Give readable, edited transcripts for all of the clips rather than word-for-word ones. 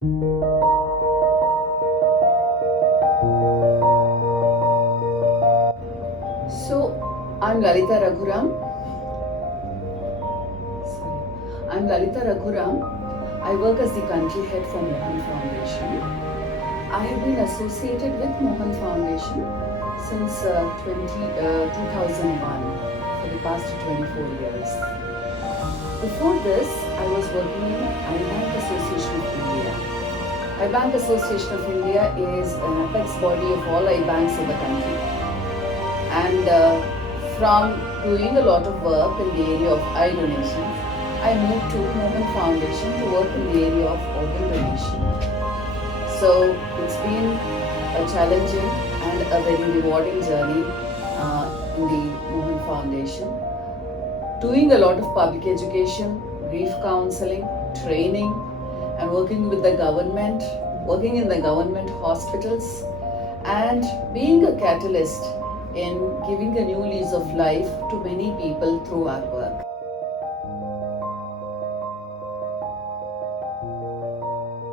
So, I'm Lalitha Raghuram. I'm Lalitha Raghuram. I work as the country head for M.O.H.A.N Foundation. I have been associated with M.O.H.A.N Foundation since 2001 for the past 24 years. Before this, I was working in I.Bank Association of India. I.Bank Association of India is an apex body of all I-banks in the country. And from doing a lot of work in the area of eye donations, I moved to M.O.H.A.N Foundation to work in the area of organ donation. So it's been a challenging and a very rewarding journey in the M.O.H.A.N Foundation. Doing a lot of public education, grief counseling, training, and working with the government, working in the government hospitals, and being a catalyst in giving a new lease of life to many people through our work.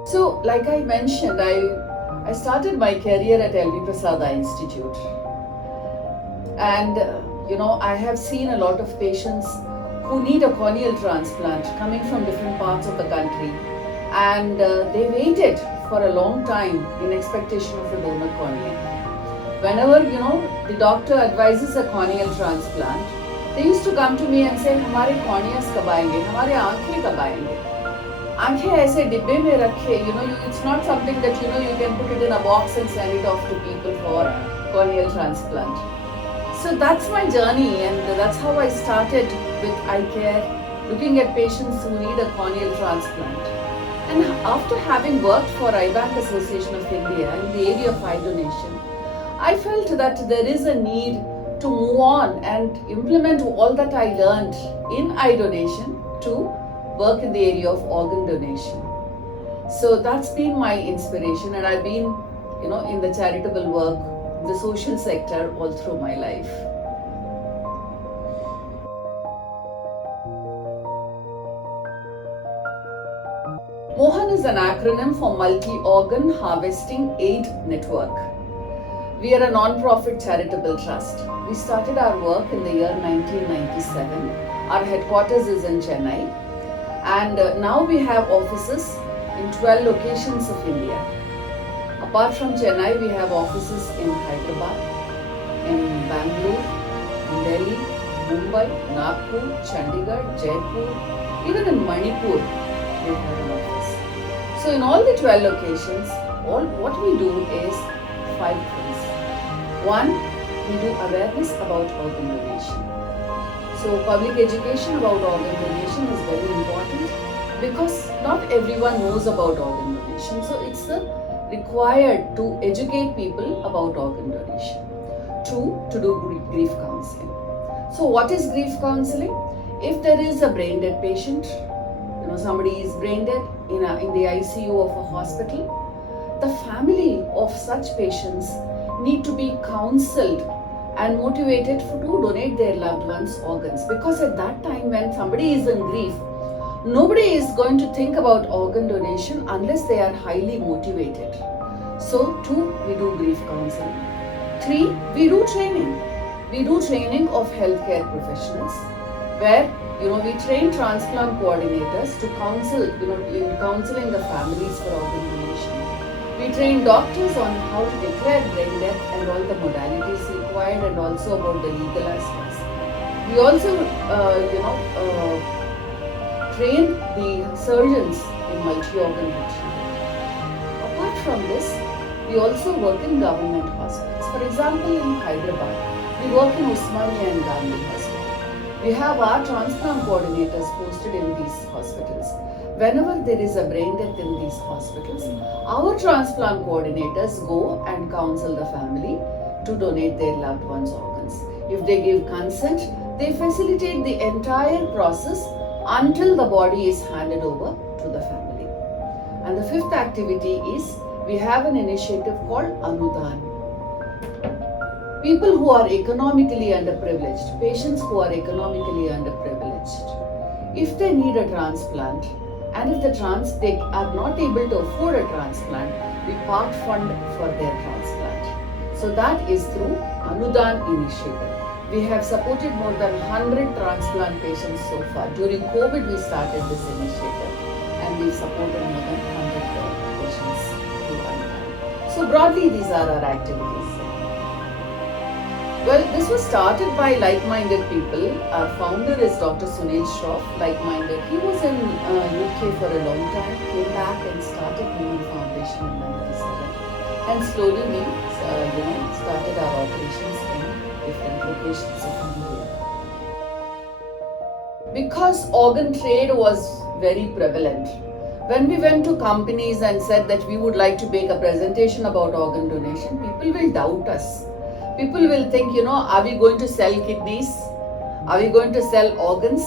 So, like I mentioned, I started my career at L.V. Prasad Eye Institute. And, I have seen a lot of patients who need a corneal transplant coming from different parts of the country. And they waited for a long time in expectation of a donor cornea. Whenever, the doctor advises a corneal transplant, they used to come to me and say, हमारे corneas कब आएंगे, हमारे आँखें कब आएंगे? आँखें ऐसे डिब्बे में रखे, it's not something that, you can put it in a box and send it off to people for corneal transplant. So that's my journey, and that's how I started with eye care, looking at patients who need a corneal transplant. And after having worked for I.Bank Association of India in the area of eye donation, I felt that there is a need to move on and implement all that I learned in eye donation to work in the area of organ donation. So that's been my inspiration, and I've been, in the charitable work, the social sector all through my life. M.O.H.A.N is an acronym for Multi-Organ Harvesting Aid Network. We are a non-profit charitable trust. We started our work in the year 1997. Our headquarters is in Chennai. And now we have offices in 12 locations of India. Apart from Chennai, we have offices in Hyderabad, in Bangalore, in Delhi, Mumbai, Nagpur, Chandigarh, Jaipur, even in Manipur, we have an office. So in all the 12 locations, what we do is 5 things. 1, we do awareness about organ donation. So public education about organ donation is very important because not everyone knows about organ donation. So it's required to educate people about organ donation. 2, to do grief counseling. So what is grief counseling? If there is a brain dead patient, somebody is brain dead in the ICU of a hospital, the family of such patients need to be counseled and motivated to donate their loved ones' organs, because at that time when somebody is in grief, nobody is going to think about organ donation unless they are highly motivated. So 2, we do grief counseling. 3, we do training. We do training of healthcare professionals where we train transplant coordinators to counsel, in counseling the families for organ donation. We train doctors on how to declare brain death and all the modalities required, and also about the legal aspects. We also, train the surgeons in multi-organ retrieval. Apart from this, we also work in government hospitals. For example, in Hyderabad, we work in Osmania and Gandhi Hospital. We have our transplant coordinators posted in these hospitals. Whenever there is a brain death in these hospitals, our transplant coordinators go and counsel the family to donate their loved ones' organs. If they give consent, they facilitate the entire process until the body is handed over to the family. And the 5th activity is we have an initiative called M.O.H.A.N. People who are economically underprivileged, patients who are economically underprivileged, if they need a transplant And if they are not able to afford a transplant, we part fund for their transplant. So that is through Anudan initiative. We have supported more than 100 transplant patients so far. During COVID, we started this initiative and we supported more than 100 patients through Anudan. So broadly, these are our activities. Well, this was started by like-minded people. Our founder is Dr. Sunil Shroff, like-minded. He was in UK for a long time, came back and started M.O.H.A.N Foundation in 97. And slowly we started our operations in different locations of India. Because organ trade was very prevalent, when we went to companies and said that we would like to make a presentation about organ donation, people will doubt us. People will think, are we going to sell kidneys? Are we going to sell organs?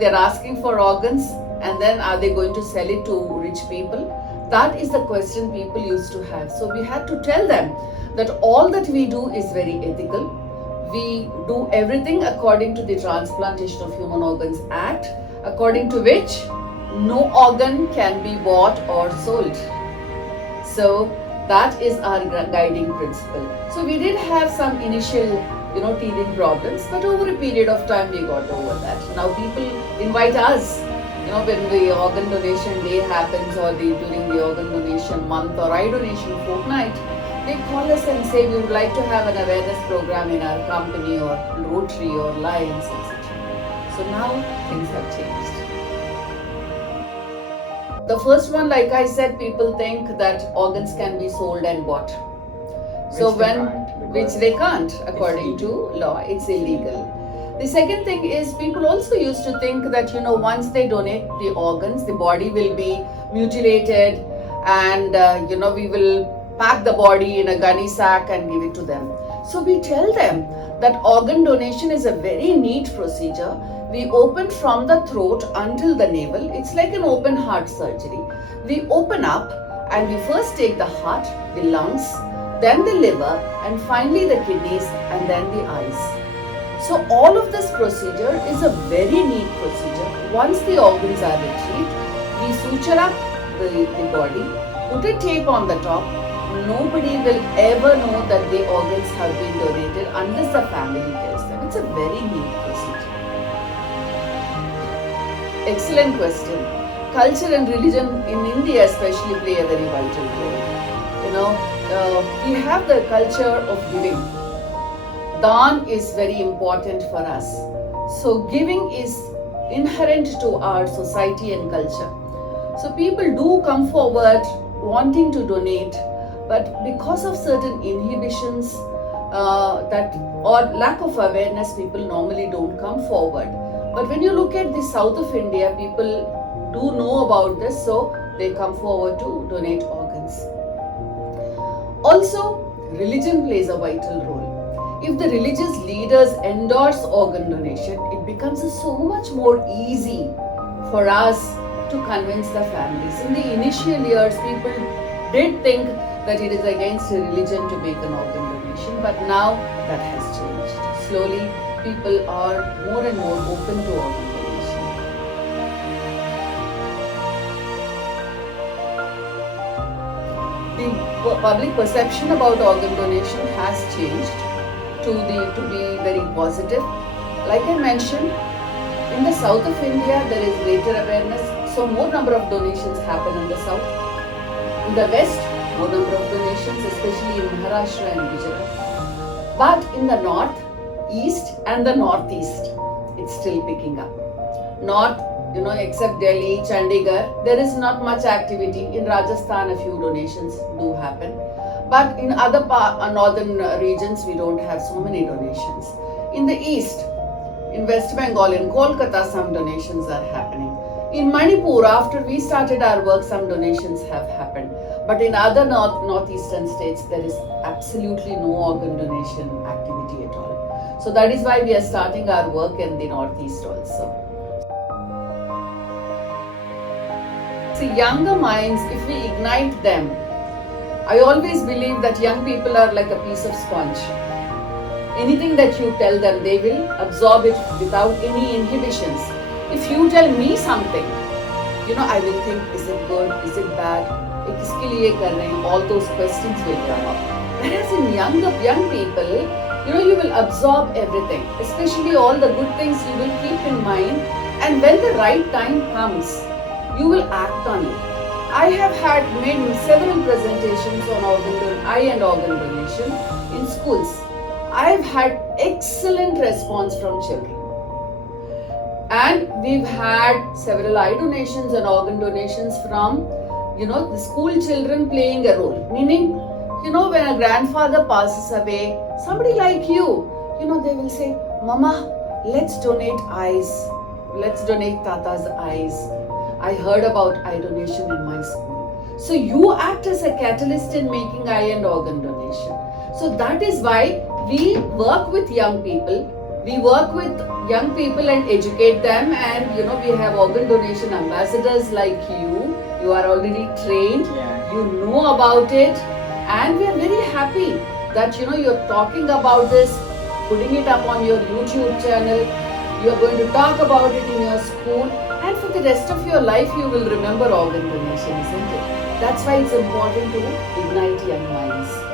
They're asking for organs and then are they going to sell it to rich people? That is the question people used to have. So we had to tell them that all that we do is very ethical. We do everything according to the Transplantation of Human Organs Act, according to which no organ can be bought or sold. So that is our guiding principle. So we did have some initial, teething problems, but over a period of time we got over that. Now people invite us, when the organ donation day happens or during the organ donation month or eye donation fortnight, they call us and say we would like to have an awareness program in our company or Rotary or Lions, etc. So now things have changed. The first one, like I said, people think that organs can be sold and bought. Which they can't according to law. It's illegal. The second thing is people also used to think that, once they donate the organs, the body will be mutilated and, we will pack the body in a gunny sack and give it to them. So we tell them that organ donation is a very neat procedure. We open from the throat until the navel. It's like an open heart surgery. We open up and we first take the heart, the lungs, then the liver, and finally the kidneys, and then the eyes. So all of this procedure is a very neat procedure. Once the organs are retrieved, we suture up the body, put a tape on the top. Nobody will ever know that the organs have been donated unless the family tells them. It's a very neat procedure. Excellent question. Culture and religion in India especially play a very vital role. We have the culture of giving. Daan is very important for us. So giving is inherent to our society and culture. So people do come forward wanting to donate, but because of certain inhibitions or lack of awareness, people normally don't come forward. But when you look at the south of India, people do know about this, so they come forward to donate organs. Also, religion plays a vital role. If the religious leaders endorse organ donation, it becomes so much more easy for us to convince the families. In the initial years, people did think that it is against religion to make an organ donation, but now that has changed. Slowly, people are more and more open to organ donation. The public perception about organ donation has changed to be very positive. Like I mentioned, in the south of India, there is greater awareness, so more number of donations happen in the south. In the west, more number of donations, especially in Maharashtra and Gujarat. But in the north, east and the northeast, it's still picking up. North, except Delhi, Chandigarh, there is not much activity. In Rajasthan, a few donations do happen. But in other northern regions, we don't have so many donations. In the east, in West Bengal, in Kolkata, some donations are happening. In Manipur, after we started our work, some donations have happened. But in other northeastern states, there is absolutely no organ donation activity at all. So that is why we are starting our work in the northeast also. See, younger minds, if we ignite them, I always believe that young people are like a piece of sponge. Anything that you tell them, they will absorb it without any inhibitions. If you tell me something, I will think, is it good, is it bad, ये किसके लिए कर रहे हैं, all those questions will come up. Whereas in young people, you will absorb everything, especially all the good things you will keep in mind, and when the right time comes, you will act on it. I have made several presentations on eye and organ donation in schools. I have had excellent response from children. And we've had several eye donations and organ donations from, the school children playing a role. Meaning, when a grandfather passes away, somebody like you, they will say, Mama, let's donate eyes. Let's donate Tata's eyes. I heard about eye donation in my school. So you act as a catalyst in making eye and organ donation. So that is why we work with young people. We work with young people and educate them, and we have organ donation ambassadors like you. You are already trained, you know about it, and we are very happy that you're talking about this, putting it up on your YouTube channel. You are going to talk about it in your school, and for the rest of your life you will remember organ donation, isn't it? That's why it's important to ignite young minds.